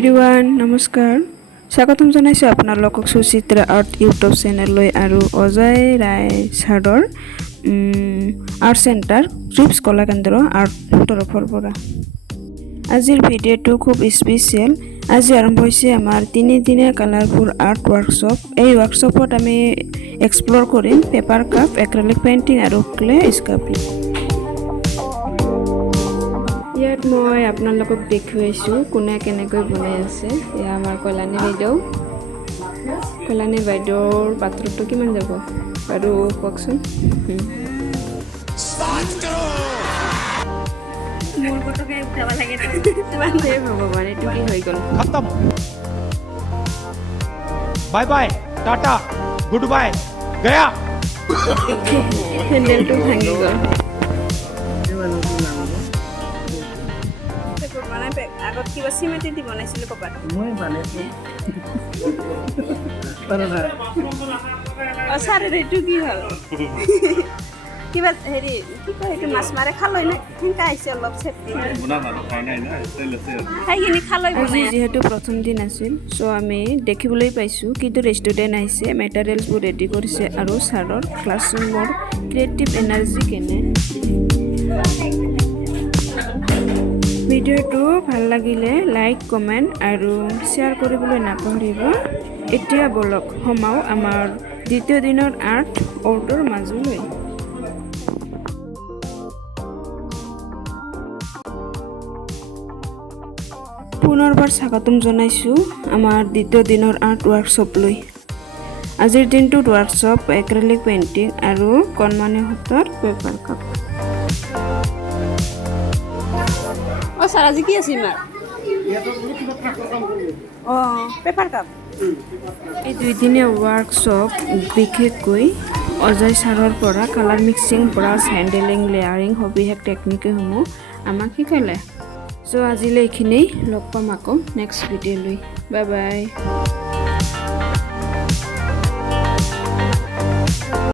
Everyone নমস্কাৰ স্বাগতম জনাইছোঁ আপোনালোকক সুচিত্ৰা আৰ্ট ইউটিউব চেনেললৈ আৰু অজয় ৰায় ছাৰৰ আৰ্ট চেণ্টাৰ ট্ৰিপছ কলা কেন্দ্ৰ আৰ্ট তৰফৰ পৰা আজিৰ ভিডিঅ'টো খুব স্পেচিয়েল। আজি আৰম্ভ হৈছে আমাৰ 3 দিনীয়া কালাৰফুল আৰ্ট ৱৰ্কশ্বপ। এই ৱৰ্কশ্বপত আমি এক্সপ্ল'ৰ কৰিম পেপাৰ কাপ, এক্ৰেলিক পেইণ্টিং আৰু ক্লে স্কাল্পটিং। ইয়াত মই আপোনালোকক দেখুৱাইছোঁ কোনে কেনেকৈ বনাই আছে। এয়া আমাৰ কল্যাণী বাইদেউৰ পাত্ৰটো কিমান যাব বাৰু কওকচোন। মোৰ কটকে উঠাব লাগে ভগৱান, এইটো কি হৈ গ'ল? খতম, bye bye, tata, goodbye, গয়া। হেণ্ডেলটো ভাঙি গ'ল। আগত কিবা চিমেণ্ট দি বনাইছিলোঁ ক'ৰবাত। মই বনাইছোঁ ছাৰ এইটো কি হ'ল? কিবা হেৰি কি কয় এইটো মাছ মাৰে খালৈ নে সেনেকৈ আহিছে অলপ চেফটি খাইখিনি খালৈ। আজি যিহেতু প্ৰথম দিন আছিল চ' আমি দেখিবলৈ পাইছোঁ কিদৰে ষ্টুডেণ্ট আহিছে, মেটেৰিয়েলছবোৰ ৰেডি কৰিছে আৰু ছাৰৰ ক্লাছৰুমৰ ক্ৰিয়েটিভ এনাৰ্জি কেনে। ভিডিঅ'টো ভাল লাগিলে লাইক, কমেণ্ট আৰু শ্বেয়াৰ কৰিবলৈ নাপাহৰিব। এতিয়া বলক সোমাও আমাৰ দ্বিতীয় দিনৰ আৰ্ট আউটৰ মাজলৈ। পুনৰবাৰ স্বাগতম জনাইছোঁ আমাৰ দ্বিতীয় দিনৰ আৰ্ট ৱৰ্কশ্বপলৈ। আজিৰ দিনটোত ৱৰ্কশ্বপ, এক্ৰেলিক পেইণ্টিং আৰু কণমানি সূতাৰ পেপাৰ কাপ। ছাৰ আজি কি আছে ইমান? Paper cup. এই 2 দিনীয়া ৱৰ্কশ্বপ বিশেষকৈ অজয় ছাৰৰ পৰা colour mixing, brush handling, layering সবিশেষ টেকনিকসমূহ আমাক শিকালে। চ' আজিলৈ এইখিনিই, লগ পাম আকৌ নেক্সট ভিডিঅ'লৈ। Bye bye.